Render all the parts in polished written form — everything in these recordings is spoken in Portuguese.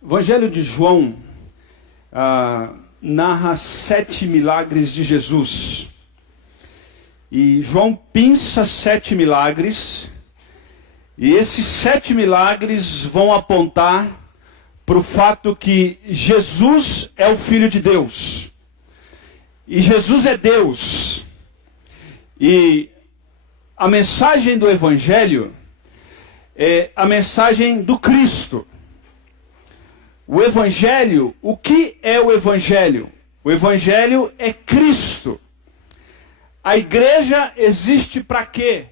O Evangelho de João narra 7 milagres de Jesus. E João pinça 7 milagres, e esses 7 milagres vão apontar para o fato que Jesus é o Filho de Deus. E Jesus é Deus. E a mensagem do Evangelho é a mensagem do Cristo. O Evangelho, o que é o Evangelho? O Evangelho é Cristo. A igreja existe para quê?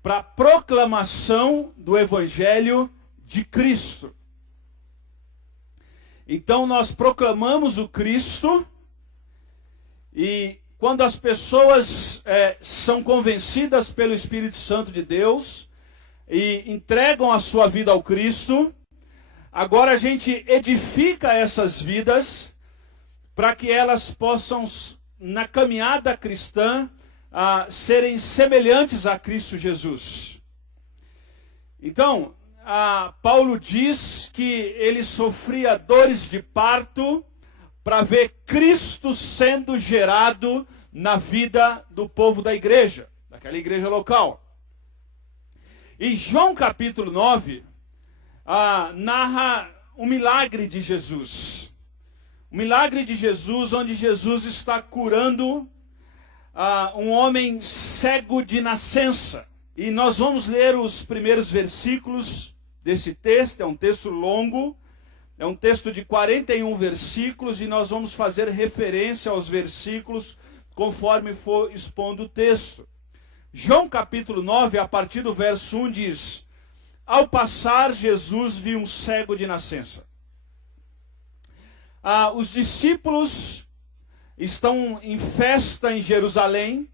Para a proclamação do Evangelho de Cristo. Então nós proclamamos o Cristo, e quando as pessoas são convencidas pelo Espírito Santo de Deus e entregam a sua vida ao Cristo, agora a gente edifica essas vidas para que elas possam, na caminhada cristã, serem semelhantes a Cristo Jesus. Então, Paulo diz que ele sofria dores de parto para ver Cristo sendo gerado na vida do povo da igreja, daquela igreja local. E João capítulo 9 narra um milagre de Jesus. Um milagre de Jesus, onde Jesus está curando um homem cego de nascença. E nós vamos ler os primeiros versículos desse texto. É um texto longo, é um texto de 41 versículos, e nós vamos fazer referência aos versículos conforme for expondo o texto. João capítulo 9, a partir do verso 1 diz: ao passar, Jesus viu um cego de nascença. Os discípulos estão em festa em Jerusalém.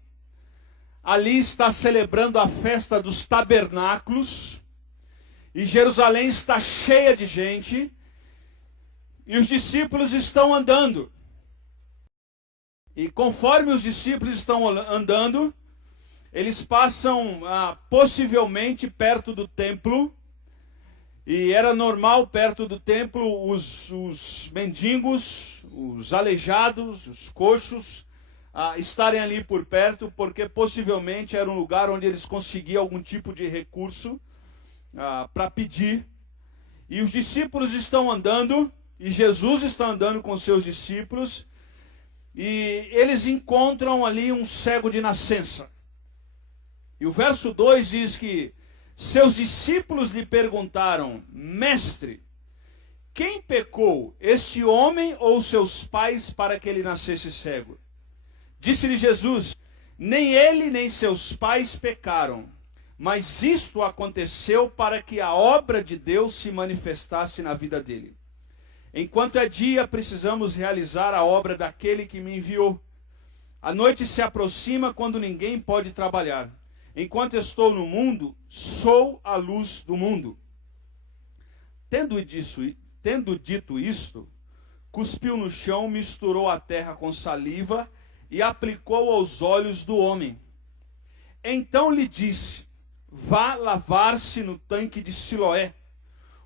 Ali está celebrando a festa dos tabernáculos. E Jerusalém está cheia de gente. E os discípulos estão andando. E conforme os discípulos estão andando, eles passam possivelmente perto do templo. E era normal perto do templo os mendigos, os aleijados, os coxos estarem ali por perto, porque possivelmente era um lugar onde eles conseguiam algum tipo de recurso para pedir. E os discípulos estão andando, e Jesus está andando com seus discípulos, e eles encontram ali um cego de nascença. E o verso 2 diz que seus discípulos lhe perguntaram: mestre, quem pecou, este homem ou seus pais, para que ele nascesse cego? Disse-lhe Jesus: nem ele nem seus pais pecaram, mas isto aconteceu para que a obra de Deus se manifestasse na vida dele. Enquanto é dia, precisamos realizar a obra daquele que me enviou. A noite se aproxima quando ninguém pode trabalhar. Enquanto estou no mundo, sou a luz do mundo. Tendo dito isto, cuspiu no chão, misturou a terra com saliva e aplicou aos olhos do homem. Então lhe disse: vá lavar-se no tanque de Siloé.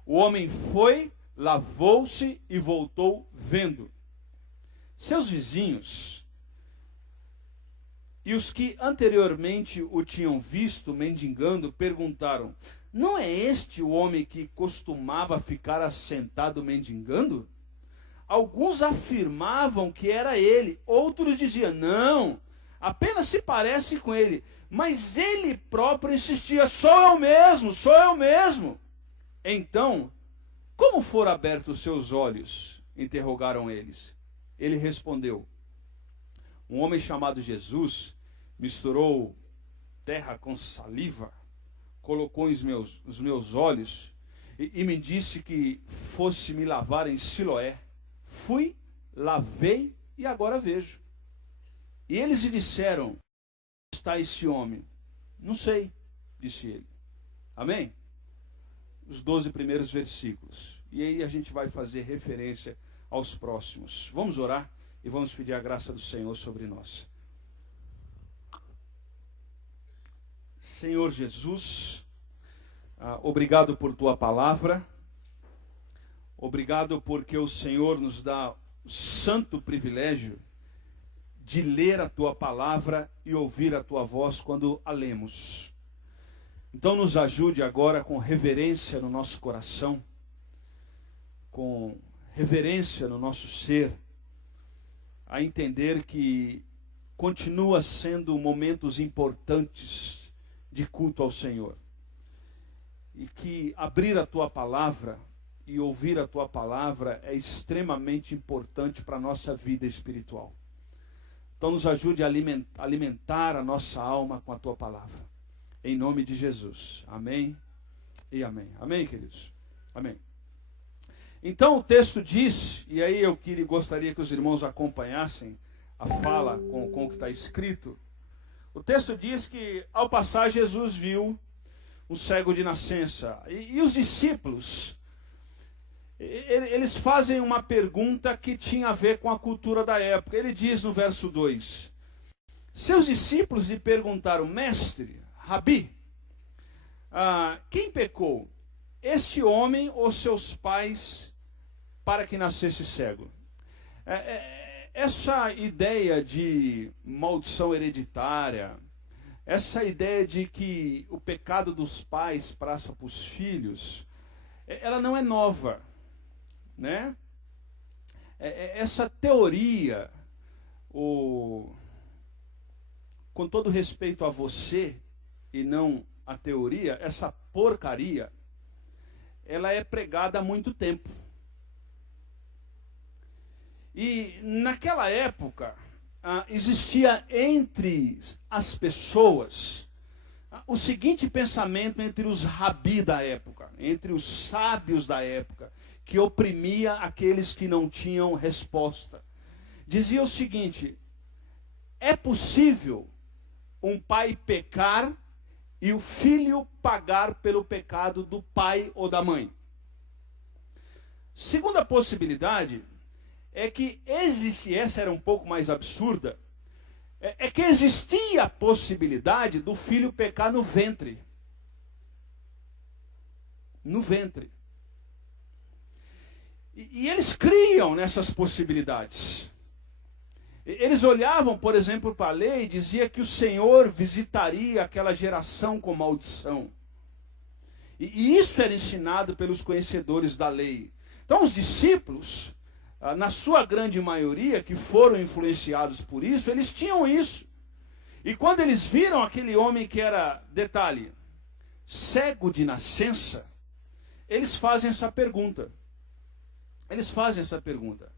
O homem foi, lavou-se e voltou vendo. Seus vizinhos e os que anteriormente o tinham visto mendigando perguntaram: não é este o homem que costumava ficar assentado mendigando? Alguns afirmavam que era ele, outros diziam: não, apenas se parece com ele. Mas ele próprio insistia: sou eu mesmo, sou eu mesmo. Então, como foram abertos os seus olhos? Interrogaram eles. Ele respondeu: um homem chamado Jesus misturou terra com saliva, colocou os meus olhos e me disse que fosse me lavar em Siloé. Fui, lavei e agora vejo. E eles lhe disseram: onde está esse homem? Não sei, disse ele. Amém? Os 12 primeiros versículos. E aí a gente vai fazer referência aos próximos. Vamos orar e vamos pedir a graça do Senhor sobre nós. Senhor Jesus, obrigado por tua palavra. Obrigado porque o Senhor nos dá o santo privilégio de ler a Tua palavra e ouvir a Tua voz quando a lemos. Então nos ajude agora com reverência no nosso coração, com reverência no nosso ser, a entender que continua sendo momentos importantes de culto ao Senhor. E que abrir a Tua palavra e ouvir a Tua palavra é extremamente importante para a nossa vida espiritual. Então nos ajude a alimentar a nossa alma com a Tua palavra. Em nome de Jesus. Amém e amém. Amém, queridos? Amém. Então o texto diz, e aí eu gostaria que os irmãos acompanhassem a fala com o que está escrito. O texto diz que ao passar Jesus viu um cego de nascença. E os discípulos, eles fazem uma pergunta que tinha a ver com a cultura da época. Ele diz no verso 2, seus discípulos lhe perguntaram, mestre, Rabi, quem pecou, este homem ou seus pais, para que nascesse cego? Essa ideia de maldição hereditária, essa ideia de que o pecado dos pais passa para os filhos, ela não é nova, né? Essa teoria, com todo respeito a você e não a teoria, essa porcaria, ela é pregada há muito tempo. E naquela época, existia entre as pessoas o seguinte pensamento entre os rabi da época, entre os sábios da época, que oprimia aqueles que não tinham resposta. Dizia o seguinte, é possível um pai pecar e o filho pagar pelo pecado do pai ou da mãe? Segunda possibilidade é que essa era um pouco mais absurda, é que existia a possibilidade do filho pecar no ventre. No ventre. E eles criam nessas possibilidades. Eles olhavam, por exemplo, para a lei e dizia que o Senhor visitaria aquela geração com maldição. E isso era ensinado pelos conhecedores da lei. Então os discípulos, na sua grande maioria, que foram influenciados por isso, eles tinham isso. E quando eles viram aquele homem que era, detalhe, cego de nascença, eles fazem essa pergunta. Eles fazem essa pergunta.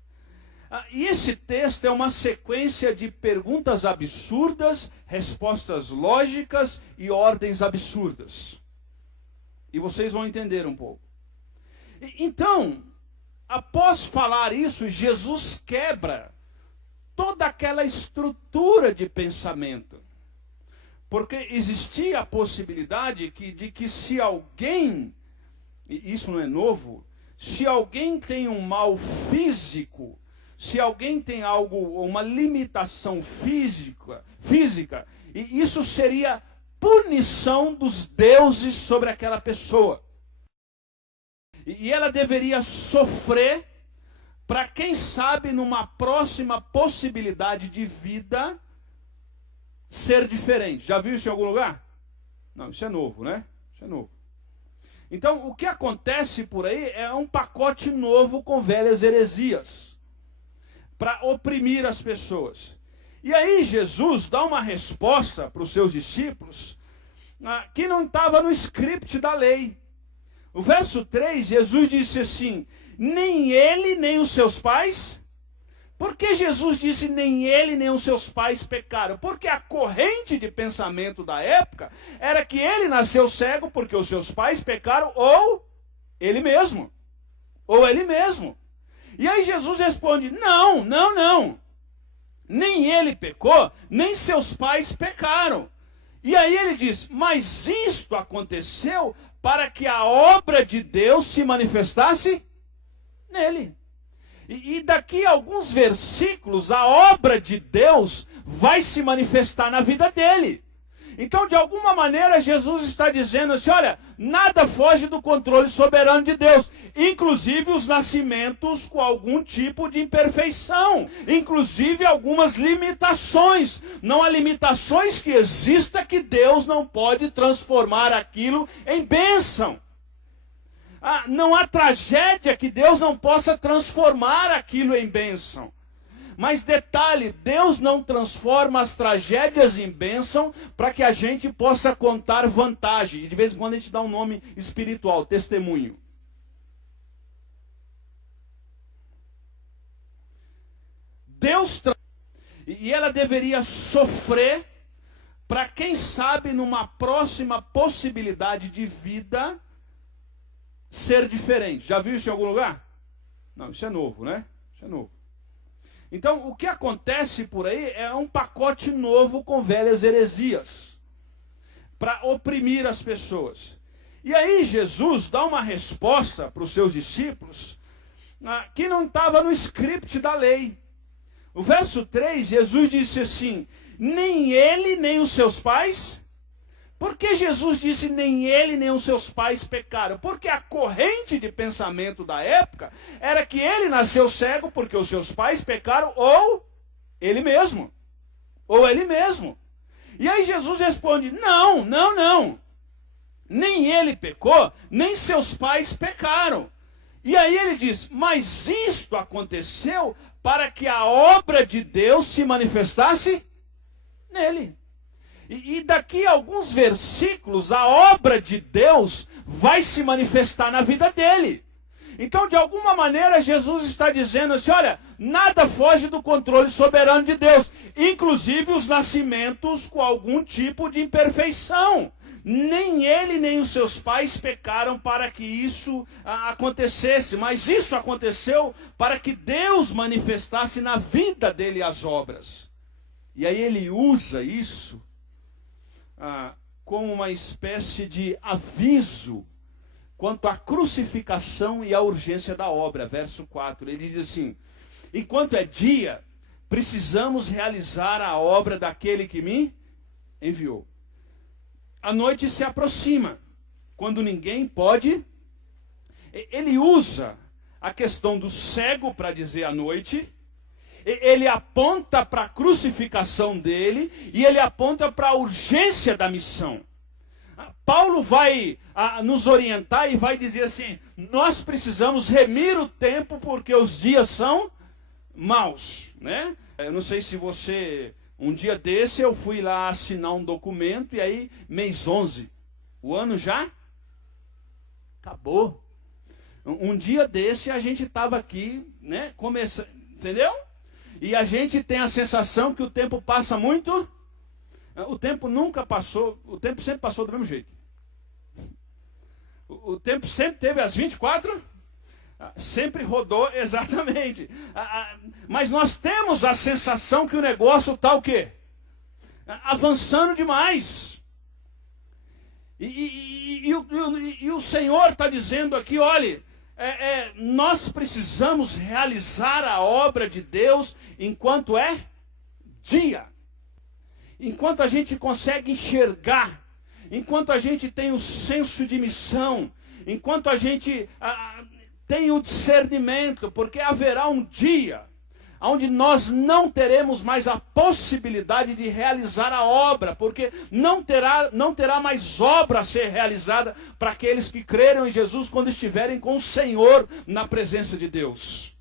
E esse texto é uma sequência de perguntas absurdas, respostas lógicas e ordens absurdas. E vocês vão entender um pouco. Então, após falar isso, Jesus quebra toda aquela estrutura de pensamento. Porque existia a possibilidade de que se alguém, e isso não é novo, se alguém tem um mal físico, se alguém tem uma limitação física, e isso seria punição dos deuses sobre aquela pessoa. E ela deveria sofrer para, quem sabe, numa próxima possibilidade de vida, ser diferente. Já viu isso em algum lugar? Não, isso é novo, né? Isso é novo. Então, o que acontece por aí é um pacote novo com velhas heresias, para oprimir as pessoas. E aí Jesus dá uma resposta para os seus discípulos, que não estava no script da lei. O verso 3, Jesus disse assim, nem ele, nem os seus pais. Por que Jesus disse nem ele, nem os seus pais pecaram? Porque a corrente de pensamento da época era que ele nasceu cego porque os seus pais pecaram, ou ele mesmo. Ou ele mesmo. E aí Jesus responde, não. Nem ele pecou, nem seus pais pecaram. E aí ele diz, mas isto aconteceu para que a obra de Deus se manifestasse nele. E daqui a alguns versículos, a obra de Deus vai se manifestar na vida dele. Então, de alguma maneira, Jesus está dizendo assim, olha, nada foge do controle soberano de Deus, inclusive os nascimentos com algum tipo de imperfeição, inclusive algumas limitações. Não há limitações que exista que Deus não pode transformar aquilo em bênção. Não há tragédia que Deus não possa transformar aquilo em bênção. Mas detalhe, Deus não transforma as tragédias em bênção para que a gente possa contar vantagem. E de vez em quando a gente dá um nome espiritual, testemunho. E ela deveria sofrer para, quem sabe, numa próxima possibilidade de vida, ser diferente. Já viu isso em algum lugar? Não, isso é novo, né? Isso é novo. Então, o que acontece por aí é um pacote novo com velhas heresias, para oprimir as pessoas. E aí Jesus dá uma resposta para os seus discípulos, que não estava no script da lei. No verso 3, Jesus disse assim, nem ele, nem os seus pais. Por que Jesus disse nem ele, nem os seus pais pecaram? Porque a corrente de pensamento da época era que ele nasceu cego porque os seus pais pecaram, ou ele mesmo. Ou ele mesmo. E aí Jesus responde, não. Nem ele pecou, nem seus pais pecaram. E aí ele diz, mas isto aconteceu para que a obra de Deus se manifestasse nele. E daqui a alguns versículos, a obra de Deus vai se manifestar na vida dele. Então, de alguma maneira, Jesus está dizendo assim, olha, nada foge do controle soberano de Deus, inclusive os nascimentos com algum tipo de imperfeição. Nem ele, nem os seus pais pecaram para que isso acontecesse, mas isso aconteceu para que Deus manifestasse na vida dele as obras. E aí ele usa isso como uma espécie de aviso quanto à crucificação e à urgência da obra. Verso 4, ele diz assim, enquanto é dia, precisamos realizar a obra daquele que me enviou. A noite se aproxima, quando ninguém pode. Ele usa a questão do cego para dizer a noite. Ele aponta para a crucificação dele e ele aponta para a urgência da missão. Paulo vai nos orientar e vai dizer assim, nós precisamos remir o tempo porque os dias são maus, né? Eu não sei se você, um dia desse eu fui lá assinar um documento e aí mês 11, o ano já acabou. Um dia desse a gente estava aqui, né, começando, entendeu? E a gente tem a sensação que o tempo passa muito. O tempo nunca passou, o tempo sempre passou do mesmo jeito. O tempo sempre teve as 24, sempre rodou exatamente. Mas nós temos a sensação que o negócio está o quê? Avançando demais. E o Senhor está dizendo aqui, olhe, nós precisamos realizar a obra de Deus enquanto é dia. Enquanto a gente consegue enxergar, enquanto a gente tem o senso de missão, enquanto a gente tem o discernimento, porque haverá um dia onde nós não teremos mais a possibilidade de realizar a obra, porque não terá mais obra a ser realizada para aqueles que creram em Jesus quando estiverem com o Senhor na presença de Deus.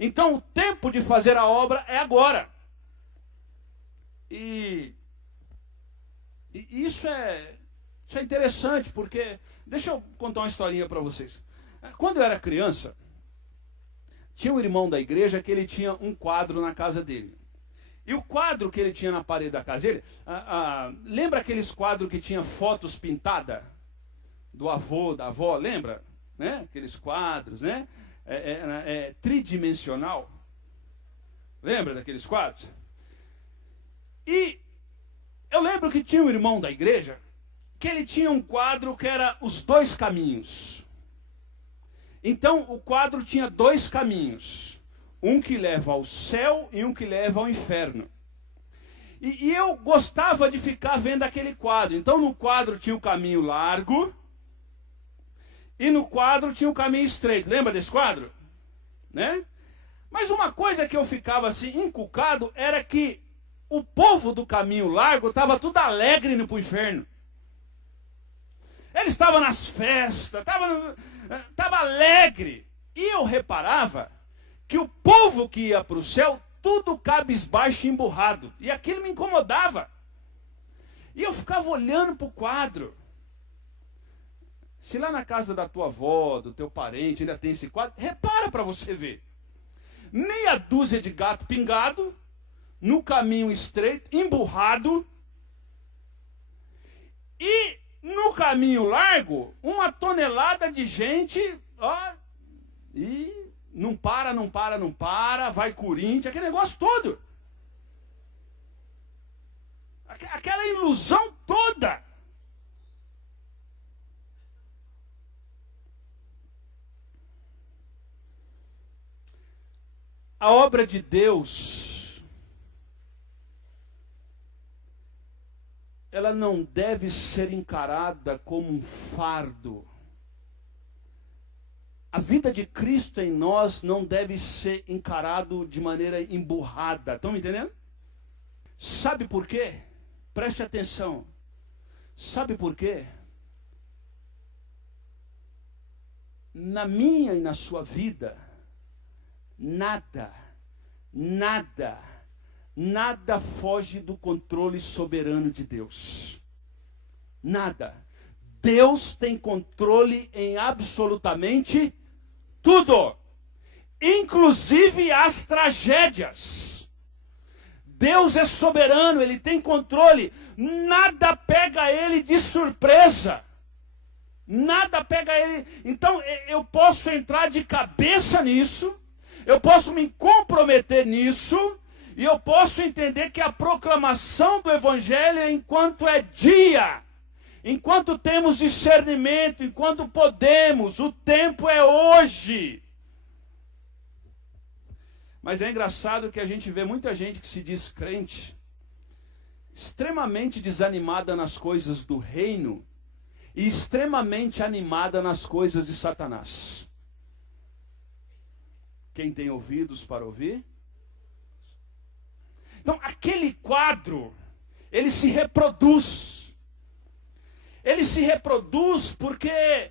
Então o tempo de fazer a obra é agora. E isso é interessante, porque, deixa eu contar uma historinha para vocês. Quando eu era criança, tinha um irmão da igreja que ele tinha um quadro na casa dele. E o quadro que ele tinha na parede da casa dele, lembra aqueles quadros que tinha fotos pintadas? Do avô, da avó, lembra? Né? Aqueles quadros, né? Tridimensional. Lembra daqueles quadros? E eu lembro que tinha um irmão da igreja que ele tinha um quadro que era os dois caminhos. Então o quadro tinha dois caminhos, um que leva ao céu e um que leva ao inferno. E eu gostava de ficar vendo aquele quadro. Então no quadro tinha o caminho largo e no quadro tinha o caminho estreito. Lembra desse quadro? Né? Mas uma coisa que eu ficava assim encucado era que o povo do caminho largo estava tudo alegre indo para o inferno. Ele estava nas festas, estava alegre. E eu reparava que o povo que ia para o céu, tudo cabisbaixo e emburrado. E aquilo me incomodava. E eu ficava olhando para o quadro. Se lá na casa da tua avó, do teu parente, ainda tem esse quadro, repara para você ver. Meia dúzia de gato pingado, no caminho estreito, emburrado. E no caminho largo, uma tonelada de gente, ó, e não para, vai Corinthians, aquele negócio todo. Aquela ilusão toda. A obra de Deus, ela não deve ser encarada como um fardo. A vida de Cristo em nós não deve ser encarado de maneira emburrada. Estão me entendendo? Sabe por quê? Preste atenção. Sabe por quê? Na minha e na sua vida, nada foge do controle soberano de Deus. Nada. Deus tem controle em absolutamente tudo, inclusive as tragédias. Deus é soberano, Ele tem controle. Nada pega Ele de surpresa. Nada pega Ele. Então eu posso entrar de cabeça nisso, eu posso me comprometer nisso, e eu posso entender que a proclamação do Evangelho é enquanto é dia. Enquanto temos discernimento, enquanto podemos, o tempo é hoje. Mas é engraçado que a gente vê muita gente que se diz crente, extremamente desanimada nas coisas do reino e extremamente animada nas coisas de Satanás. Quem tem ouvidos para ouvir? Então, aquele quadro, ele se reproduz. Ele se reproduz porque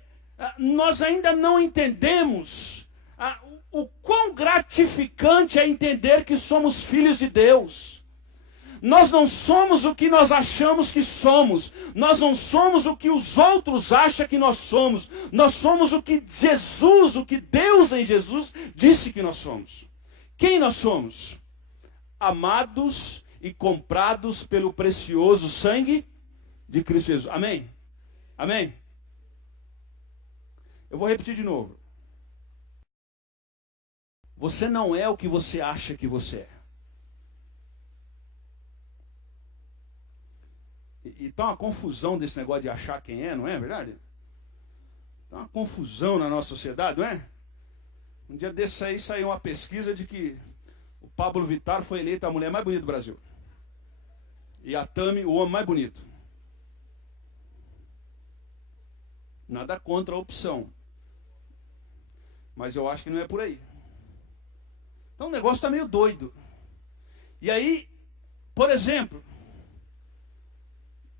nós ainda não entendemos o quão gratificante é entender que somos filhos de Deus. Nós não somos o que nós achamos que somos. Nós não somos o que os outros acham que nós somos. Nós somos o que Jesus, o que Deus em Jesus disse que nós somos. Quem nós somos? Amados e comprados pelo precioso sangue de Cristo Jesus. Amém? Amém? Eu vou repetir de novo. Você não é o que você acha que você é. E tá uma confusão desse negócio de achar quem é, não é verdade? Tá uma confusão na nossa sociedade, não é? Um dia desse aí saiu uma pesquisa de que o Pablo Vittar foi eleita a mulher mais bonita do Brasil. E a Tami, o homem mais bonito. Nada contra a opção. Mas eu acho que não é por aí. Então o negócio está meio doido. E aí, por exemplo,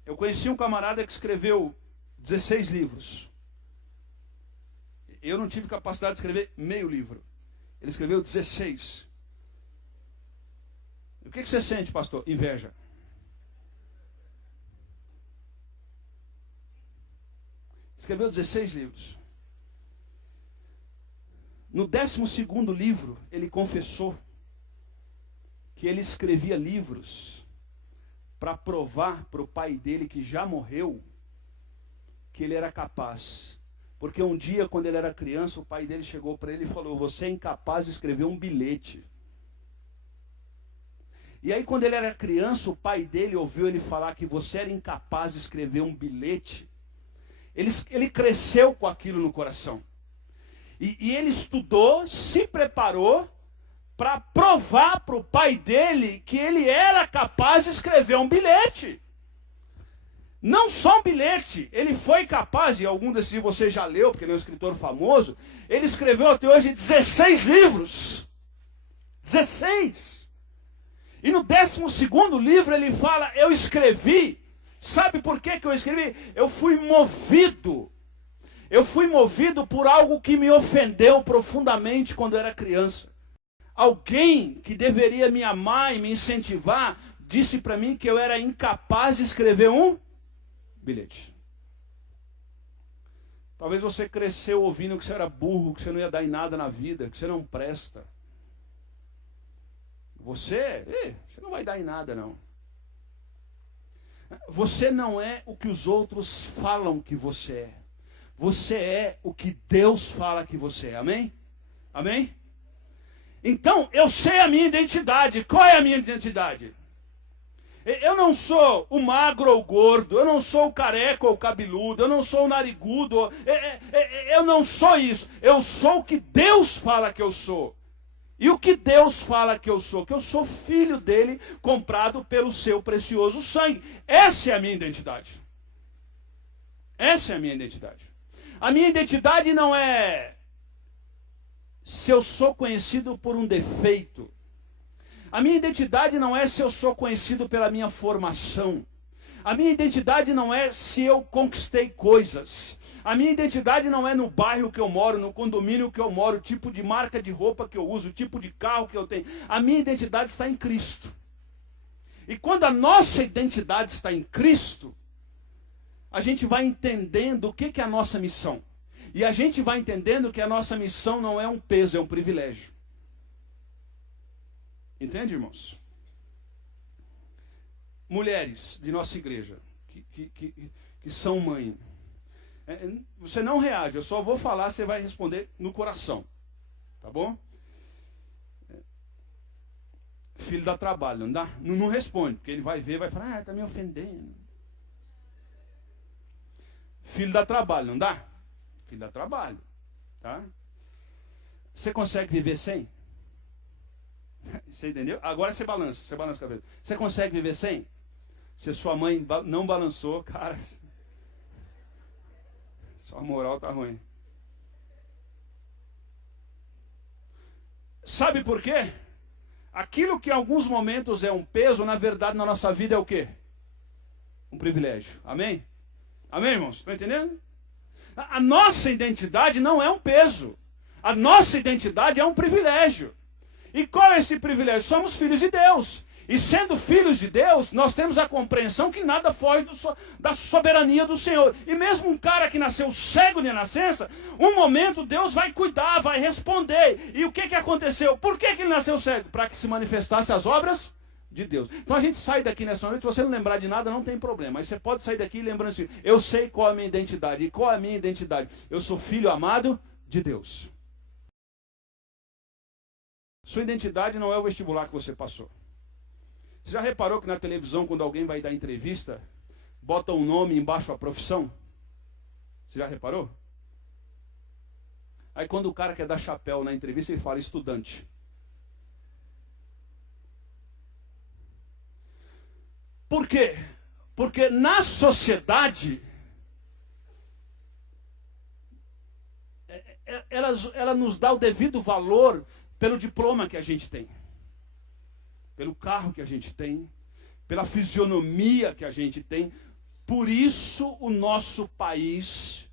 eu conheci um camarada que escreveu 16 livros. Eu não tive capacidade de escrever meio livro. Ele escreveu 16. O que você sente, pastor? Inveja. Escreveu 16 livros. No 12º livro, ele confessou que ele escrevia livros para provar para o pai dele, que já morreu, que ele era capaz. Porque um dia, quando ele era criança, o pai dele chegou para ele e falou: você é incapaz de escrever um bilhete. E aí, quando ele era criança, o pai dele ouviu ele falar que você era incapaz de escrever um bilhete. Ele cresceu com aquilo no coração. E ele estudou, se preparou para provar para o pai dele que ele era capaz de escrever um bilhete. Não só um bilhete, ele foi capaz, e algum desses você já leu, porque ele é um escritor famoso, ele escreveu até hoje 16 livros. 16. E no 12º livro ele fala, eu escrevi. Sabe por que eu escrevi? Eu fui movido por algo que me ofendeu profundamente quando eu era criança. Alguém que deveria me amar e me incentivar, disse para mim que eu era incapaz de escrever um bilhete. Talvez você cresceu ouvindo que você era burro, que você não ia dar em nada na vida, que você não presta. Você não vai dar em nada, não. Você não é o que os outros falam que você é. Você é o que Deus fala que você é. Amém? Amém? Então, eu sei a minha identidade. Qual é a minha identidade? Eu não sou o magro ou o gordo, eu não sou o careca ou o cabeludo, eu não sou o narigudo, eu não sou isso. Eu sou o que Deus fala que eu sou. E o que Deus fala que eu sou? Que eu sou filho dele, comprado pelo seu precioso sangue. Essa é a minha identidade. Essa é a minha identidade. A minha identidade não é se eu sou conhecido por um defeito. A minha identidade não é se eu sou conhecido pela minha formação. A minha identidade não é se eu conquistei coisas. A minha identidade não é no bairro que eu moro, no condomínio que eu moro, o tipo de marca de roupa que eu uso, o tipo de carro que eu tenho. A minha identidade está em Cristo. E quando a nossa identidade está em Cristo, a gente vai entendendo o que é a nossa missão. E a gente vai entendendo que a nossa missão não é um peso, é um privilégio. Entende, irmãos? Mulheres de nossa igreja, que são mãe. Você não reage, eu só vou falar, você vai responder no coração. Tá bom? Filho dá trabalho, não dá? Não responde, porque ele vai ver e vai falar, está me ofendendo. Filho dá trabalho, não dá? Filho dá trabalho. Tá? Você consegue viver sem? Você entendeu? Agora você balança a cabeça. Você consegue viver sem? Se sua mãe não balançou, cara, sua moral tá ruim. Sabe por quê? Aquilo que em alguns momentos é um peso, na verdade na nossa vida é o quê? Um privilégio. Amém? Amém, irmãos? Estão entendendo? A nossa identidade não é um peso. A nossa identidade é um privilégio. E qual é esse privilégio? Somos filhos de Deus. E sendo filhos de Deus, nós temos a compreensão que nada foge da soberania do Senhor. E mesmo um cara que nasceu cego de nascença, um momento Deus vai cuidar, vai responder. E o que aconteceu? Por que ele nasceu cego? Para que se manifestasse as obras de Deus. Então a gente sai daqui nessa noite, se você não lembrar de nada, não tem problema. Mas você pode sair daqui lembrando assim, eu sei qual é a minha identidade. E qual é a minha identidade? Eu sou filho amado de Deus. Sua identidade não é o vestibular que você passou. Você já reparou que na televisão, quando alguém vai dar entrevista, bota um nome embaixo a profissão? Você já reparou? Aí quando o cara quer dar chapéu na entrevista, ele fala estudante. Por quê? Porque na sociedade, ela nos dá o devido valor pelo diploma que a gente tem, pelo carro que a gente tem, pela fisionomia que a gente tem. Por isso o nosso país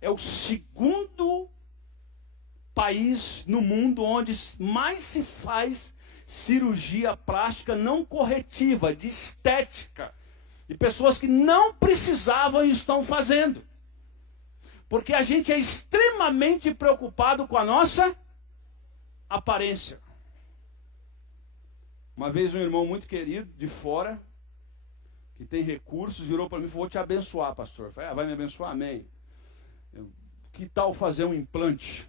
é o segundo país no mundo onde mais se faz cirurgia plástica não corretiva, de estética, de pessoas que não precisavam e estão fazendo. Porque a gente é extremamente preocupado com a nossa aparência. Uma vez um irmão muito querido, de fora, que tem recursos, virou para mim e falou, vou te abençoar, pastor. Eu falei, vai me abençoar? Amém. Que tal fazer um implante?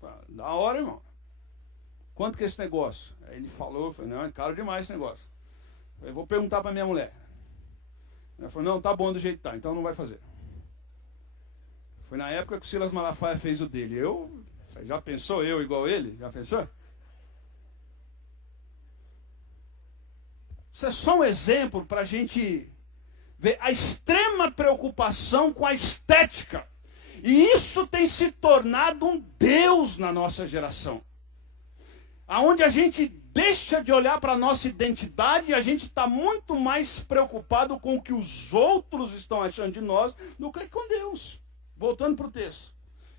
Falei, da hora, irmão. Quanto que é esse negócio? Aí ele falou, eu falei, não, é caro demais esse negócio. Eu falei, vou perguntar para minha mulher. Ela falou, não, tá bom do jeito que tá, então não vai fazer. Foi na época que o Silas Malafaia fez o dele. Eu Já pensou eu igual ele? Já pensou? Isso é só um exemplo para a gente ver a extrema preocupação com a estética. E isso tem se tornado um Deus na nossa geração. Aonde a gente deixa de olhar para a nossa identidade e a gente está muito mais preocupado com o que os outros estão achando de nós do que com Deus. Voltando para o texto.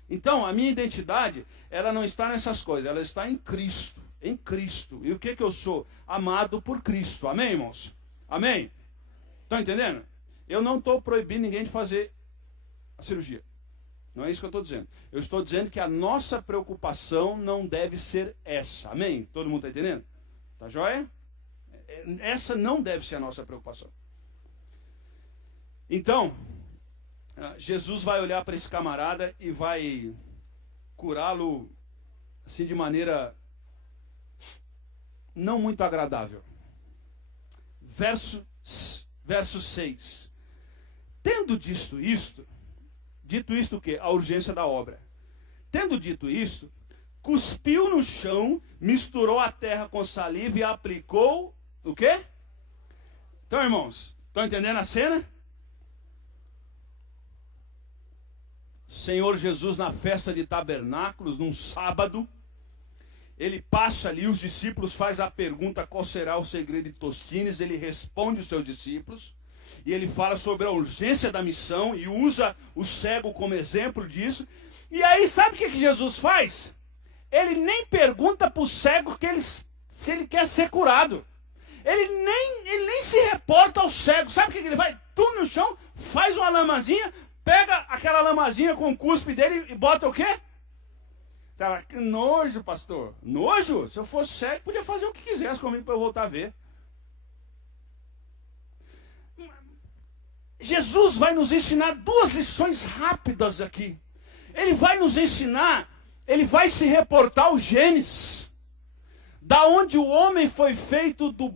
Então, a minha identidade, ela não está nessas coisas, ela está em Cristo. Em Cristo. E o que eu sou? Amado por Cristo. Amém, irmãos? Amém? Estão entendendo? Eu não estou proibindo ninguém de fazer a cirurgia. Não é isso que eu estou dizendo. Eu estou dizendo que a nossa preocupação não deve ser essa. Amém? Todo mundo está entendendo? Tá joia? Essa não deve ser a nossa preocupação. Então, Jesus vai olhar para esse camarada e vai curá-lo assim de maneira não muito agradável. Verso 6. Tendo dito isto o quê? A urgência da obra. Tendo dito isto, cuspiu no chão, misturou a terra com saliva e aplicou o quê? Então, irmãos, estão entendendo a cena? Senhor Jesus na festa de tabernáculos, num sábado, ele passa ali, os discípulos fazem a pergunta qual será o segredo de Tostines, ele responde os seus discípulos, e ele fala sobre a urgência da missão, e usa o cego como exemplo disso. E aí, sabe o que Jesus faz? Ele nem pergunta para o cego se ele quer ser curado. Ele nem se reporta ao cego. Sabe o que ele vai? Tu no chão, faz uma lamazinha, pega aquela lamazinha com o cuspe dele e bota o quê? Que nojo, pastor. Nojo? Se eu fosse cego, podia fazer o que quisesse comigo para eu voltar a ver. Jesus vai nos ensinar duas lições rápidas aqui. Ele vai nos ensinar, ele vai se reportar ao Gênesis, da onde o homem foi feito do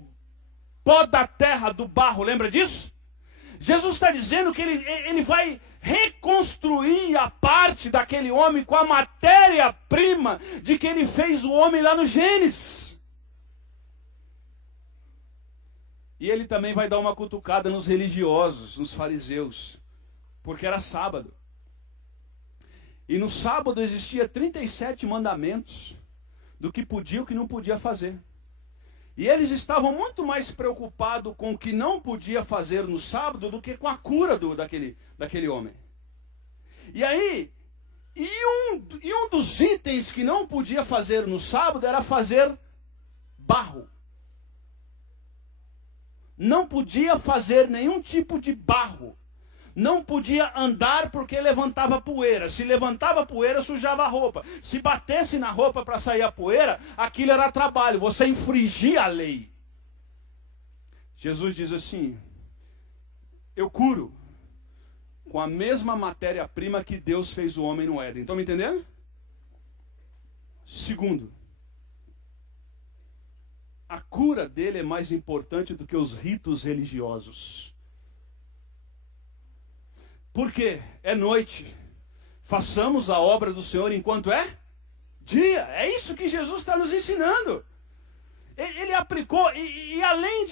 pó da terra, do barro, lembra disso? Jesus está dizendo que ele vai reconstruir a parte daquele homem com a matéria-prima de que ele fez o homem lá no Gênesis. E ele também vai dar uma cutucada nos religiosos, nos fariseus, porque era sábado. E no sábado existia 37 mandamentos do que podia e o que não podia fazer. E eles estavam muito mais preocupados com o que não podia fazer no sábado do que com a cura daquele homem. E aí, um dos itens que não podia fazer no sábado era fazer barro. Não podia fazer nenhum tipo de barro. Não podia andar porque levantava poeira. Se levantava poeira, sujava a roupa. Se batesse na roupa para sair a poeira, aquilo era trabalho. Você infringia a lei. Jesus diz assim: eu curo com a mesma matéria-prima que Deus fez o homem no Éden. Estão me entendendo? Segundo, a cura dele é mais importante do que os ritos religiosos. Porque é noite. Façamos a obra do Senhor enquanto é dia. É isso que Jesus está nos ensinando. Ele aplicou, e além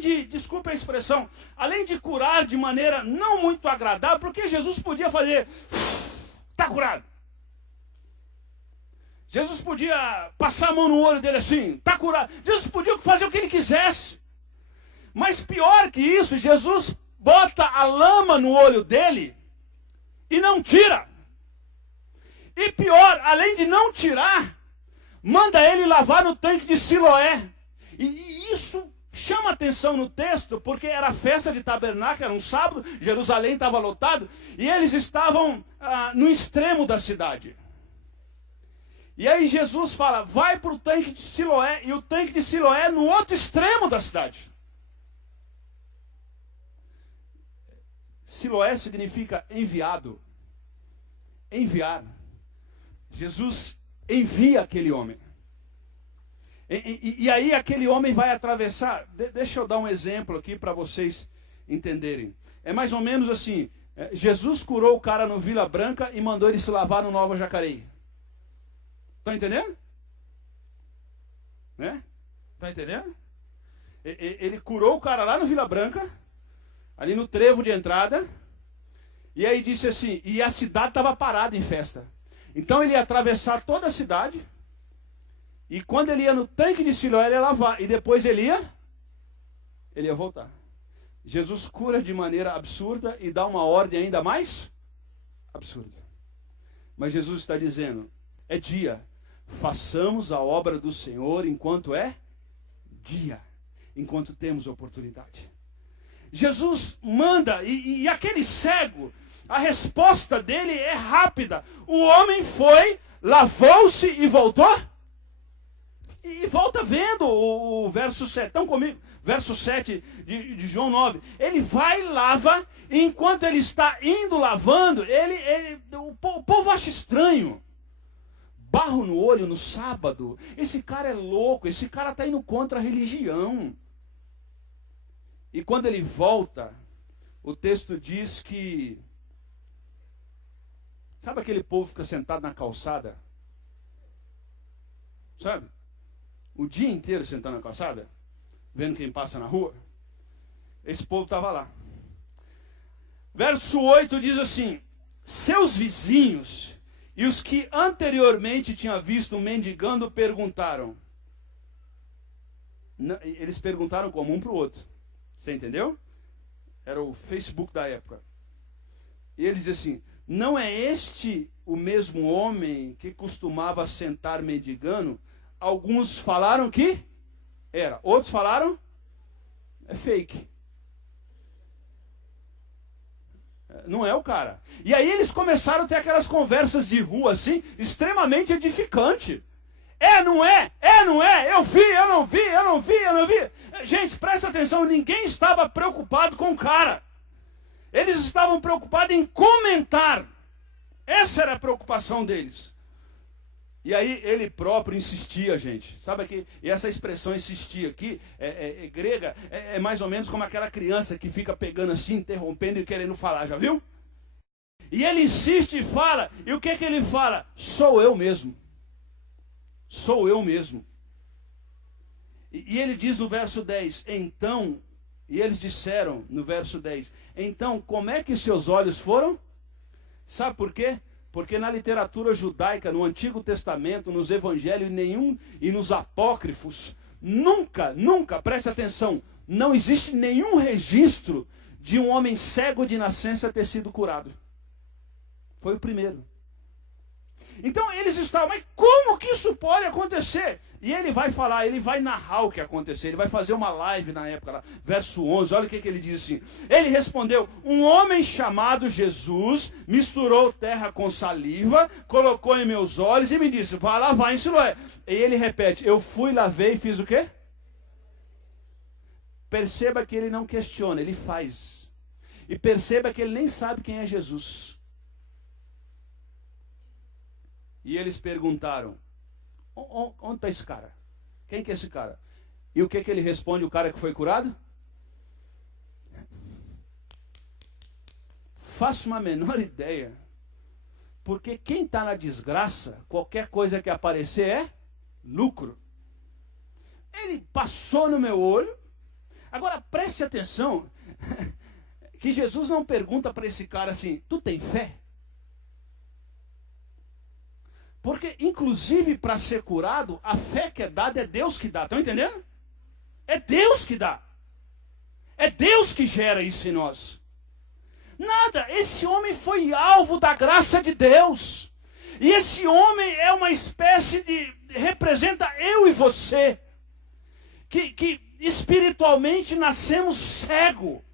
de, desculpa a expressão, além de curar de maneira não muito agradável, porque Jesus podia fazer, está curado. Jesus podia passar a mão no olho dele assim, está curado. Jesus podia fazer o que ele quisesse. Mas pior que isso, Jesus bota a lama no olho dele e não tira. E pior, além de não tirar, manda ele lavar no tanque de Siloé. E isso chama atenção no texto, porque era festa de tabernáculo, era um sábado, Jerusalém estava lotado, e eles estavam no extremo da cidade. E aí Jesus fala, vai para o tanque de Siloé, e o tanque de Siloé é no outro extremo da cidade. Siloé significa enviado. Enviar. Jesus envia aquele homem. E aí aquele homem vai atravessar. Deixa eu dar um exemplo aqui para vocês entenderem. É mais ou menos assim. Jesus curou o cara no Vila Branca e mandou ele se lavar no Nova Jacareí. Está entendendo? Né? Está entendendo? Ele curou o cara lá no Vila Branca, ali no trevo de entrada, e aí disse assim, e a cidade estava parada em festa. Então ele ia atravessar toda a cidade, e quando ele ia no tanque de Siloé, ele ia lavar, e depois ele ia voltar. Jesus cura de maneira absurda e dá uma ordem ainda mais absurda. Mas Jesus está dizendo, é dia, façamos a obra do Senhor enquanto é dia, enquanto temos oportunidade. Jesus manda, e aquele cego, a resposta dele é rápida. O homem foi, lavou-se e voltou. E volta vendo o verso 7, estão comigo? Verso 7 de João 9. Ele vai e lava, e enquanto ele está indo lavando, o povo acha estranho. Barro no olho no sábado. Esse cara é louco, esse cara está indo contra a religião. E quando ele volta, o texto diz que... Sabe aquele povo que fica sentado na calçada? Sabe? O dia inteiro sentado na calçada, vendo quem passa na rua. Esse povo estava lá. Verso 8 diz assim, seus vizinhos e os que anteriormente tinham visto um mendigando perguntaram. Eles perguntaram como um para o outro. Você entendeu? Era o Facebook da época. E ele diz assim, não é este o mesmo homem que costumava sentar mendigando? Alguns falaram que era, outros falaram é fake. Não é o cara. E aí eles começaram a ter aquelas conversas de rua assim, extremamente edificante. É, não é? É, não é? Eu vi, eu não vi, eu não vi, eu não vi. Gente, presta atenção, ninguém estava preocupado com o cara. Eles estavam preocupados em comentar. Essa era a preocupação deles. E aí ele próprio insistia, gente. Sabe aqui? E essa expressão insistir aqui, grega, é mais ou menos como aquela criança que fica pegando assim, interrompendo e querendo falar, já viu? E ele insiste e fala, e o que ele fala? Sou eu mesmo. Sou eu mesmo. E ele diz no verso 10, então, e eles disseram no verso 10, então, como é que seus olhos foram? Sabe por quê? Porque na literatura judaica, no Antigo Testamento, nos Evangelhos e nos Apócrifos, nunca, preste atenção, não existe nenhum registro de um homem cego de nascença ter sido curado. Foi o primeiro. Então eles estavam, mas como que isso pode acontecer? E ele vai falar, ele vai narrar o que aconteceu, ele vai fazer uma live na época, lá, verso 11, olha o que ele diz assim. Ele respondeu, um homem chamado Jesus misturou terra com saliva, colocou em meus olhos e me disse, vai lavar em Siloé. E ele repete, eu fui, lavei e fiz o quê? Perceba que ele não questiona, ele faz. E perceba que ele nem sabe quem é Jesus. E eles perguntaram, onde está esse cara? Quem que é esse cara? E o que ele responde, o cara que foi curado? Faço uma menor ideia. Porque quem está na desgraça, qualquer coisa que aparecer é lucro. Ele passou no meu olho. Agora preste atenção, que Jesus não pergunta para esse cara assim, tu tem fé? Porque, inclusive, para ser curado, a fé que é dada é Deus que dá. Estão entendendo? É Deus que dá. É Deus que gera isso em nós. Nada. Esse homem foi alvo da graça de Deus. E esse homem é uma espécie de... representa eu e você. Que espiritualmente nascemos cego.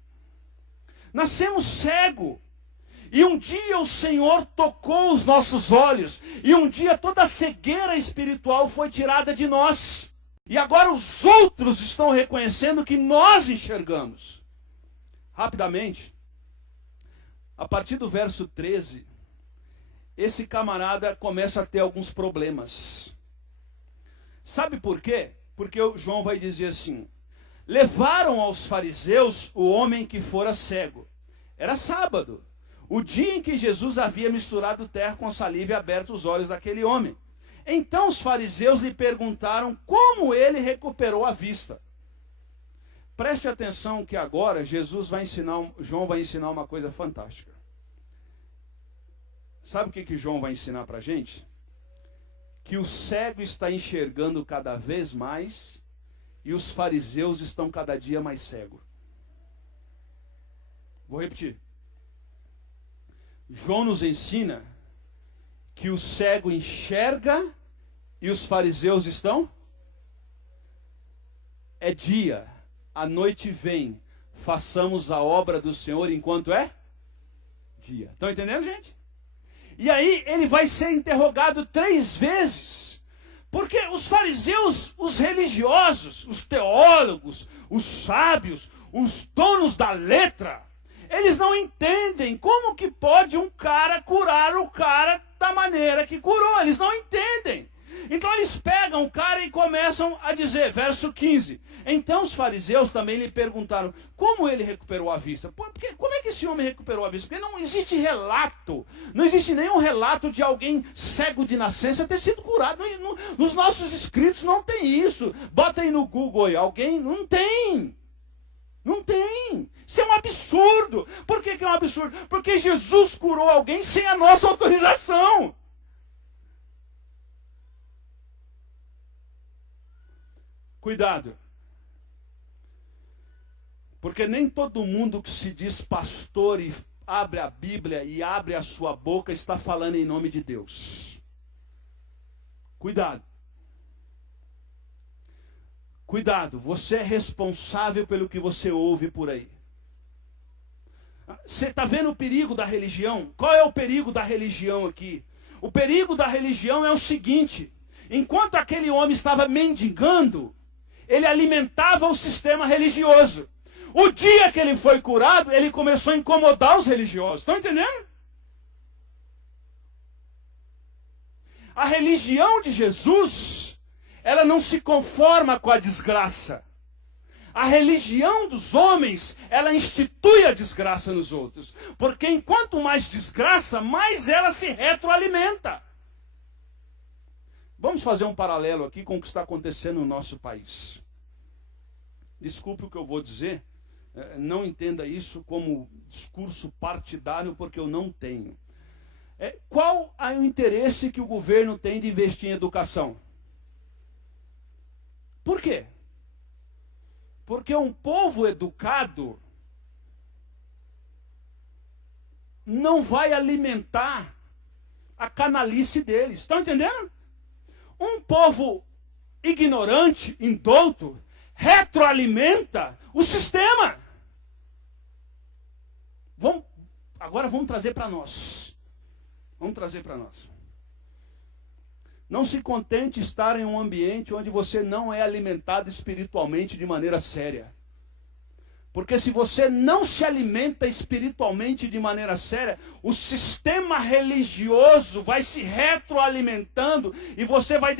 Nascemos cego. E um dia o Senhor tocou os nossos olhos. E um dia toda a cegueira espiritual foi tirada de nós. E agora os outros estão reconhecendo que nós enxergamos. Rapidamente, a partir do verso 13, esse camarada começa a ter alguns problemas. Sabe por quê? Porque João vai dizer assim, levaram aos fariseus o homem que fora cego. Era sábado. O dia em que Jesus havia misturado terra com saliva e aberto os olhos daquele homem. Então os fariseus lhe perguntaram como ele recuperou a vista. Preste atenção que agora João vai ensinar uma coisa fantástica. Sabe o que João vai ensinar para a gente? Que o cego está enxergando cada vez mais e os fariseus estão cada dia mais cegos. Vou repetir. João nos ensina que o cego enxerga e os fariseus estão? É dia, a noite vem, façamos a obra do Senhor enquanto é dia. Estão entendendo, gente? E aí ele vai ser interrogado 3 vezes. Porque os fariseus, os religiosos, os teólogos, os sábios, os donos da letra, eles não entendem como que pode um cara curar o cara da maneira que curou. Eles não entendem. Então eles pegam o cara e começam a dizer, verso 15. Então os fariseus também lhe perguntaram como ele recuperou a vista. Como é que esse homem recuperou a vista? Porque não existe relato, não existe nenhum relato de alguém cego de nascença ter sido curado. Nos nossos escritos não tem isso. Bota aí no Google aí, alguém, não tem. Não tem. Isso é um absurdo. Por que é um absurdo? Porque Jesus curou alguém sem a nossa autorização. Cuidado. Porque nem todo mundo que se diz pastor e abre a Bíblia e abre a sua boca está falando em nome de Deus. Cuidado. Cuidado, você é responsável pelo que você ouve por aí. Você está vendo o perigo da religião? Qual é o perigo da religião aqui? O perigo da religião é o seguinte: enquanto aquele homem estava mendigando, ele alimentava o sistema religioso. O dia que ele foi curado, ele começou a incomodar os religiosos. Estão entendendo? A religião de Jesus, ela não se conforma com a desgraça. A religião dos homens, ela institui a desgraça nos outros. Porque enquanto mais desgraça, mais ela se retroalimenta. Vamos fazer um paralelo aqui com o que está acontecendo no nosso país. Desculpe o que eu vou dizer, não entenda isso como discurso partidário, porque eu não tenho. Qual é o interesse que o governo tem de investir em educação? Por quê? Porque um povo educado não vai alimentar a canalice deles. Estão entendendo? Um povo ignorante, indouto, retroalimenta o sistema. Agora vamos trazer para nós. Vamos trazer para nós. Não se contente estar em um ambiente onde você não é alimentado espiritualmente de maneira séria. Porque se você não se alimenta espiritualmente de maneira séria, o sistema religioso vai se retroalimentando e você vai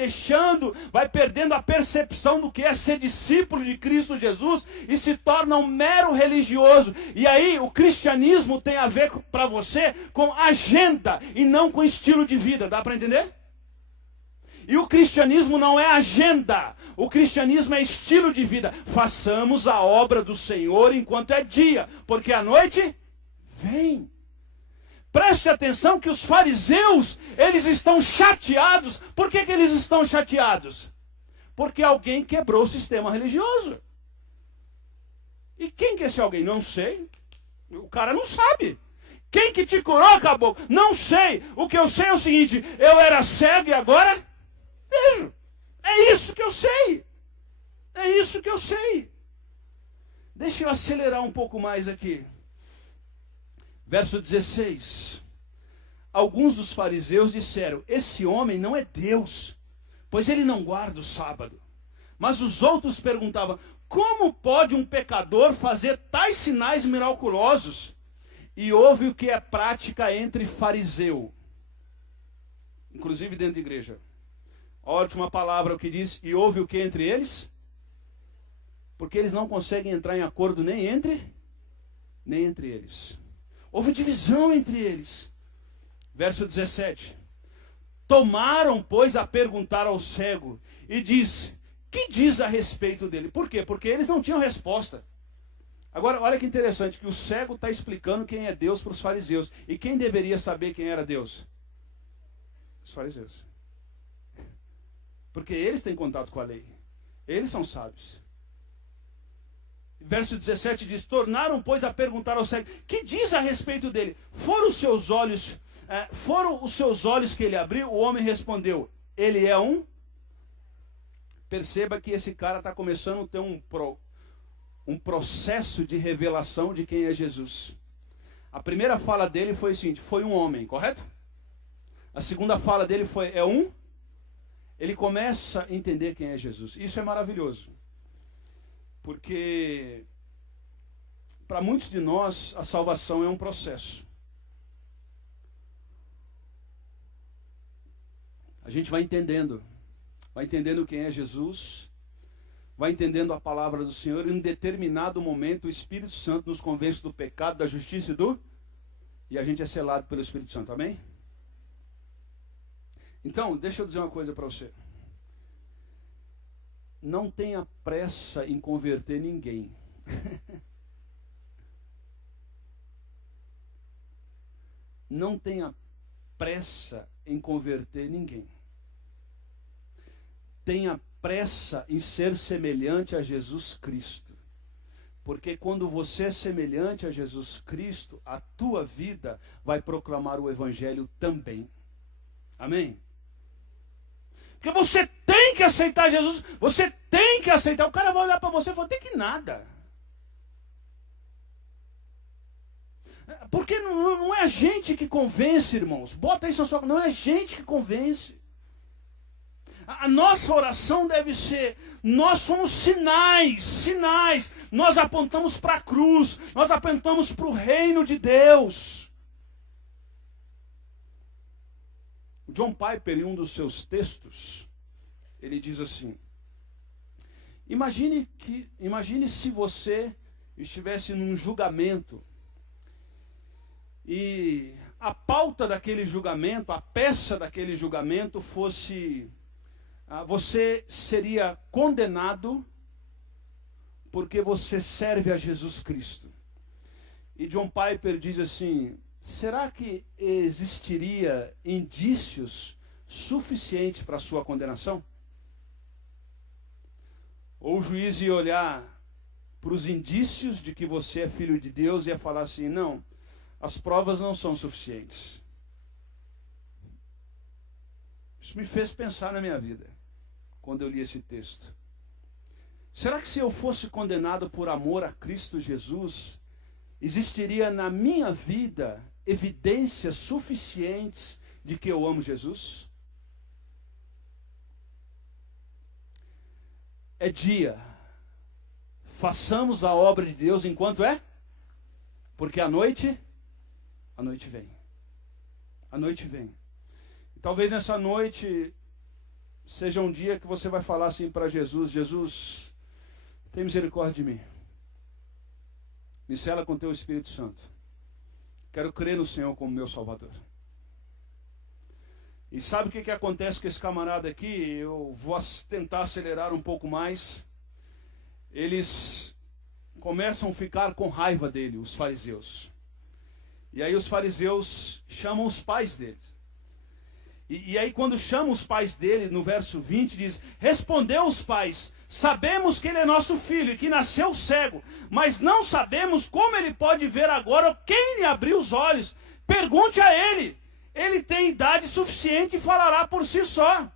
perdendo a percepção do que é ser discípulo de Cristo Jesus e se torna um mero religioso. E aí o cristianismo tem a ver para você com agenda e não com estilo de vida. Dá para entender? E o cristianismo não é agenda, o cristianismo é estilo de vida. Façamos a obra do Senhor enquanto é dia, porque a noite vem. Preste atenção que os fariseus, eles estão chateados. Por que eles estão chateados? Porque alguém quebrou o sistema religioso. E quem que é esse alguém? Não sei. O cara não sabe. Quem que te curou, caboclo? Não sei. O que eu sei é o seguinte: eu era cego e agora vejo. É isso que eu sei. É isso que eu sei. Deixa eu acelerar um pouco mais aqui. Verso 16. Alguns dos fariseus disseram: esse homem não é Deus, pois ele não guarda o sábado. Mas os outros perguntavam: como pode um pecador fazer tais sinais miraculosos? E houve o que é prática entre fariseu, inclusive dentro da igreja. A última palavra, o que diz: e houve o que entre eles? Porque eles não conseguem entrar em acordo nem entre eles. Houve divisão entre eles. Verso 17. Tomaram, pois, a perguntar ao cego e disse: que diz a respeito dele? Por quê? Porque eles não tinham resposta. Agora, olha que interessante, que o cego está explicando quem é Deus para os fariseus. E quem deveria saber quem era Deus? Os fariseus. Porque eles têm contato com a lei. Eles são sábios. Verso 17 diz: tornaram, pois, a perguntar ao cego: que diz a respeito dele? Foram os seus olhos que ele abriu? O homem respondeu: ele é um... Perceba que esse cara está começando a ter um processo de revelação de quem é Jesus. A primeira fala dele foi o seguinte: foi um homem, correto? A segunda fala dele foi: é um... Ele começa a entender quem é Jesus. Isso é maravilhoso. Porque para muitos de nós a salvação é um processo. A gente vai entendendo quem é Jesus, vai entendendo a palavra do Senhor, e em um determinado momento o Espírito Santo nos convence do pecado, da justiça e a gente é selado pelo Espírito Santo, amém? Então, deixa eu dizer uma coisa para você. Não tenha pressa em converter ninguém. Não tenha pressa em converter ninguém. Tenha pressa em ser semelhante a Jesus Cristo. Porque quando você é semelhante a Jesus Cristo, a tua vida vai proclamar o Evangelho também. Amém? Porque você tem que aceitar Jesus, você tem que aceitar. O cara vai olhar para você e falar: tem que nada. Porque não é a gente que convence, irmãos. Bota isso na sua... Não é a gente que convence. A nossa oração deve ser: nós somos sinais. Nós apontamos para a cruz, nós apontamos para o reino de Deus. O John Piper, em um dos seus textos, ele diz assim: imagine se você estivesse num julgamento e a pauta daquele julgamento, a peça daquele julgamento fosse: você seria condenado porque você serve a Jesus Cristo. E John Piper diz assim: será que existiria indícios suficientes para a sua condenação? Ou o juiz ia olhar para os indícios de que você é filho de Deus e ia falar assim: não, as provas não são suficientes. Isso me fez pensar na minha vida, quando eu li esse texto. Será que se eu fosse condenado por amor a Cristo Jesus, existiria na minha vida evidências suficientes de que eu amo Jesus? É dia. Façamos a obra de Deus enquanto é, porque a noite vem. A noite vem. E talvez nessa noite seja um dia que você vai falar assim para Jesus: Jesus, tem misericórdia de mim. Me sela com teu Espírito Santo. Quero crer no Senhor como meu Salvador. E sabe o que acontece com esse camarada aqui? Eu vou tentar acelerar um pouco mais. Eles começam a ficar com raiva dele, os fariseus. E aí os fariseus chamam os pais deles. E aí quando chamam os pais dele, no verso 20, diz: respondeu os pais: sabemos que ele é nosso filho e que nasceu cego, mas não sabemos como ele pode ver agora, quem lhe abriu os olhos. Pergunte a ele. Ele tem idade suficiente e falará por si só.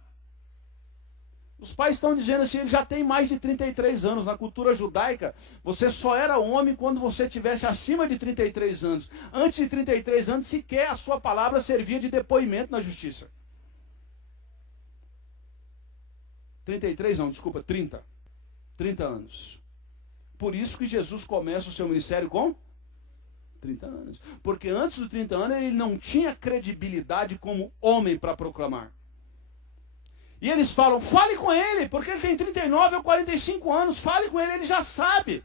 Os pais estão dizendo assim: ele já tem mais de 33 anos. Na cultura judaica, você só era homem quando você tivesse acima de 33 anos. Antes de 33 anos, sequer a sua palavra servia de depoimento na justiça. 30. 30 anos. Por isso que Jesus começa o seu ministério com 30 anos. Porque antes dos 30 anos ele não tinha credibilidade como homem para proclamar. E eles falam: fale com ele, porque ele tem 39 ou 45 anos. Fale com ele, ele já sabe.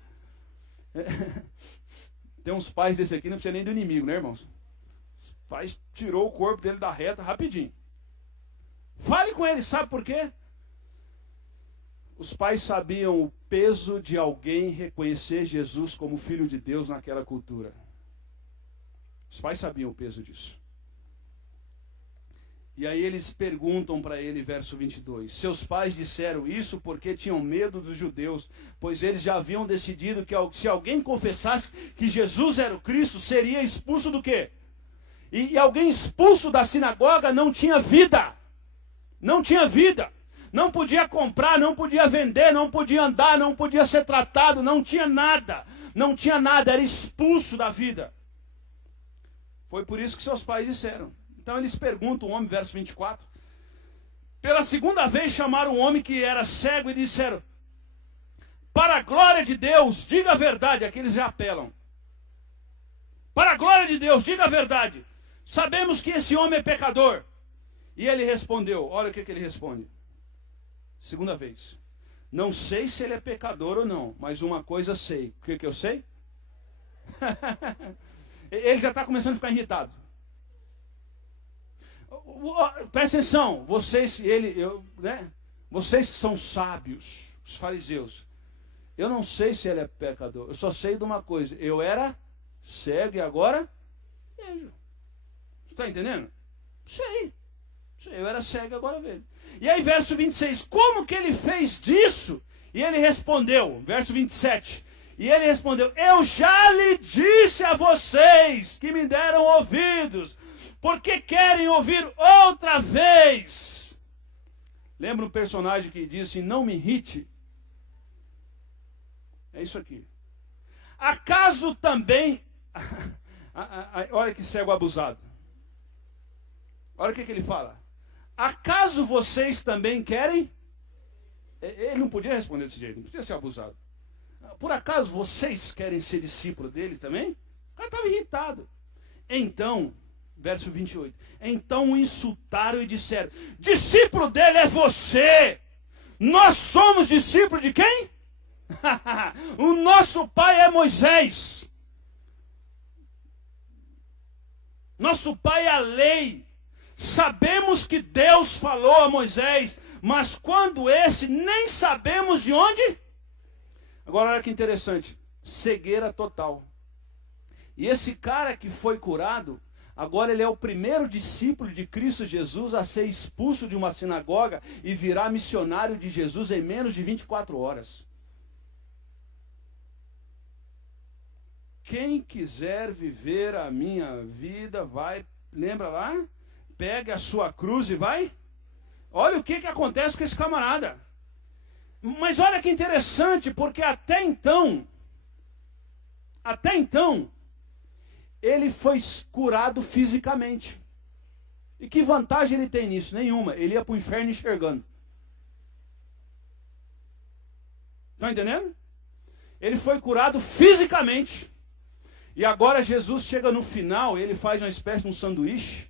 Tem uns pais desse aqui, não precisa nem do inimigo, né, irmãos? Os pais tirou o corpo dele da reta rapidinho. com ele, sabe por quê? Os pais sabiam o peso de alguém reconhecer Jesus como Filho de Deus naquela cultura. Os pais sabiam o peso disso. E aí eles perguntam para ele, verso 22, seus pais disseram isso porque tinham medo dos judeus, pois eles já haviam decidido que se alguém confessasse que Jesus era o Cristo, seria expulso do quê? E alguém expulso da sinagoga não tinha vida. Não tinha vida. Não podia comprar, não podia vender, não podia andar, não podia ser tratado, não tinha nada. Não tinha nada, era expulso da vida. Foi por isso que seus pais disseram. Então eles perguntam o homem, verso 24. Pela segunda vez chamaram um homem que era cego e disseram, para a glória de Deus, diga a verdade. Aqui eles já apelam. Para a glória de Deus, diga a verdade. Sabemos que esse homem é pecador. E ele respondeu, olha o que ele responde. Segunda vez. Não sei se ele é pecador ou não, mas uma coisa sei. O que eu sei? Ele já está começando a ficar irritado. Presta atenção, vocês que são sábios, os fariseus. Eu não sei se ele é pecador, eu só sei de uma coisa. Eu era cego e agora vejo. Está entendendo? Sei. Eu era cego e agora vejo. E aí, verso 26, como que ele fez disso? E ele respondeu, verso 27, e ele respondeu, eu já lhe disse a vocês que me deram ouvidos, porque querem ouvir outra vez. Lembra um personagem que disse, não me irrite? É isso aqui. Acaso também, olha que cego abusado. Olha o que ele fala. Acaso vocês também querem? Ele não podia responder desse jeito, não podia ser abusado. Por acaso vocês querem ser discípulo dele também? O cara estava irritado. Então, verso 28. Então o insultaram e disseram, discípulo dele é você. Nós somos discípulos de quem? O nosso pai é Moisés. Nosso pai é a lei. Sabemos que Deus falou a Moisés, mas quando esse, nem sabemos de onde. Agora olha que interessante, cegueira total. E esse cara que foi curado, agora ele é o primeiro discípulo de Cristo Jesus a ser expulso de uma sinagoga e virar missionário de Jesus em menos de 24 horas. Quem quiser viver a minha vida vai, lembra lá? Pega a sua cruz e vai. Olha o que acontece com esse camarada. Mas olha que interessante, porque até então, ele foi curado fisicamente. E que vantagem ele tem nisso? Nenhuma. Ele ia para o inferno enxergando. Estão entendendo? Ele foi curado fisicamente. E agora Jesus chega no final, ele faz uma espécie de um sanduíche.